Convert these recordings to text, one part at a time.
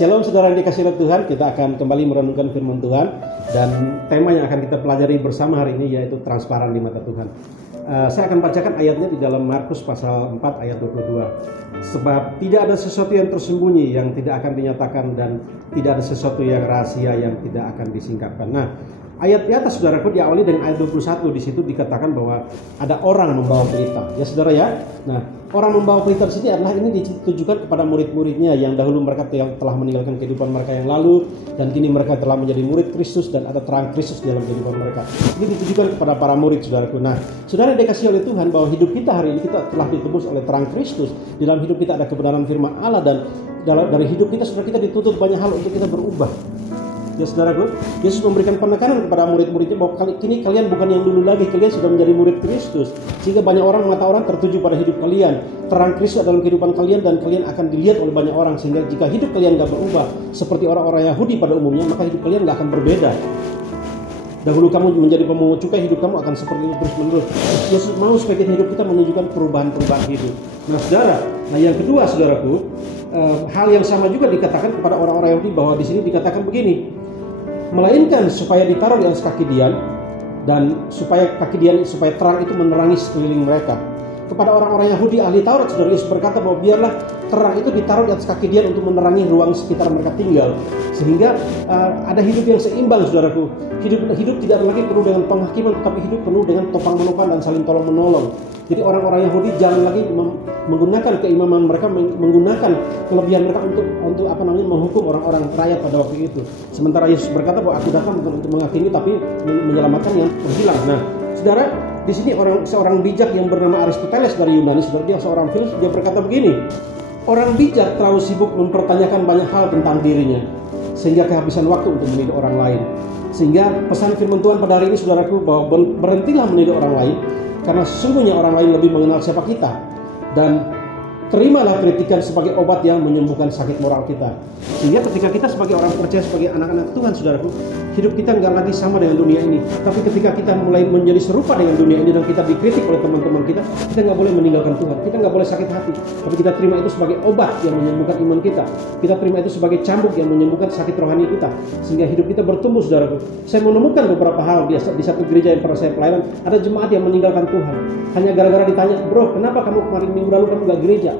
Shalom saudara yang dikasihi oleh Tuhan, kita akan kembali merenungkan firman Tuhan. Dan tema yang akan kita pelajari bersama hari ini yaitu transparan di mata Tuhan. Saya akan bacakan ayatnya di dalam Markus pasal 4 ayat 22. Sebab tidak ada sesuatu yang tersembunyi yang tidak akan dinyatakan, dan tidak ada sesuatu yang rahasia yang tidak akan disingkapkan. Nah, ayat di atas saudaraku diawali dengan ayat 21. Di situ dikatakan bahwa ada orang membawa pelita. Ya saudara ya. Nah, orang membawa pelita di sini adalah ini ditujukan kepada murid-muridnya yang dahulu mereka telah meninggalkan kehidupan mereka yang lalu, dan kini mereka telah menjadi murid Kristus dan ada terang Kristus dalam kehidupan mereka. Ini ditujukan kepada para murid saudaraku. Nah, saudara yang dikasihi oleh Tuhan, bahwa hidup kita hari ini kita telah ditebus oleh terang Kristus. Di dalam hidup kita ada kebenaran firman Allah, dan dari hidup kita saudara kita dituntut banyak hal untuk kita berubah. Ya saudaraku, Yesus memberikan penekanan kepada murid-muridnya bahwa kini kalian bukan yang dulu lagi, kalian sudah menjadi murid Kristus. Sehingga banyak orang, mata orang tertuju pada hidup kalian. Terang Kristus dalam kehidupan kalian, dan kalian akan dilihat oleh banyak orang. Sehingga jika hidup kalian gak berubah seperti orang-orang Yahudi pada umumnya, maka hidup kalian gak akan berbeda. Dahulu kamu menjadi pemungut cukai, hidup kamu akan seperti itu terus menerus. Yesus mau supaya hidup kita menunjukkan perubahan-perubahan hidup. Nah saudara, yang kedua saudaraku, hal yang sama juga dikatakan kepada orang-orang Yahudi, bahwa di sini dikatakan begini, melainkan supaya ditaruh di atas kaki Dian, dan supaya kaki Dian, supaya terang itu menerangi sekeliling mereka. Kepada orang-orang Yahudi ahli Taurat, saudara, Yesus berkata bahwa biarlah terang itu ditaruh di atas kaki Dian untuk menerangi ruang sekitar mereka tinggal, sehingga ada hidup yang seimbang saudaraku. Hidup tidak lagi penuh dengan penghakiman, tetapi hidup penuh dengan topang menopang dan saling tolong menolong. Jadi orang-orang Yahudi jangan lagi menggunakan keimaman mereka, menggunakan kelebihan mereka untuk menghukum orang-orang rakyat pada waktu itu. Sementara Yesus berkata bahwa aku datang bukan untuk menghakimi, tapi menyelamatkan yang terhilang. Nah, saudara, di sini seorang bijak yang bernama Aristoteles dari Yunani, saudara, dia seorang filsuf, dia berkata begini, orang bijak terlalu sibuk mempertanyakan banyak hal tentang dirinya, sehingga kehabisan waktu untuk mendidik orang lain. Sehingga pesan firman Tuhan pada hari ini saudaraku, bahwa berhentilah mendidik orang lain, karena sesungguhnya orang lain lebih mengenal siapa kita. Dan terimalah kritikan sebagai obat yang menyembuhkan sakit moral kita. Sehingga ketika kita sebagai orang percaya, sebagai anak-anak Tuhan saudaraku, hidup kita nggak lagi sama dengan dunia ini. Tapi ketika kita mulai menjadi serupa dengan dunia ini, dan kita dikritik oleh teman-teman kita nggak boleh meninggalkan Tuhan. Kita nggak boleh sakit hati. Tapi kita terima itu sebagai obat yang menyembuhkan iman kita. Kita terima itu sebagai cambuk yang menyembuhkan sakit rohani kita. Sehingga hidup kita bertumbuh saudaraku. Saya menemukan beberapa hal di satu gereja yang pernah saya pelayanan. Ada jemaat yang meninggalkan Tuhan hanya gara-gara ditanya, bro, kenapa kamu kemarin minggu lalu kamu nggak gereja?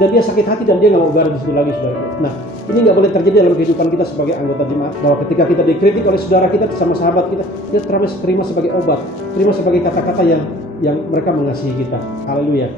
Dan dia sakit hati dan dia nggak mau ibadah di situ lagi, saudara. Nah, ini nggak boleh terjadi dalam kehidupan kita sebagai anggota jemaat. Bahwa ketika kita dikritik oleh saudara kita, sama sahabat kita terima sebagai obat, terima sebagai kata-kata yang mereka mengasihi kita. Haleluya.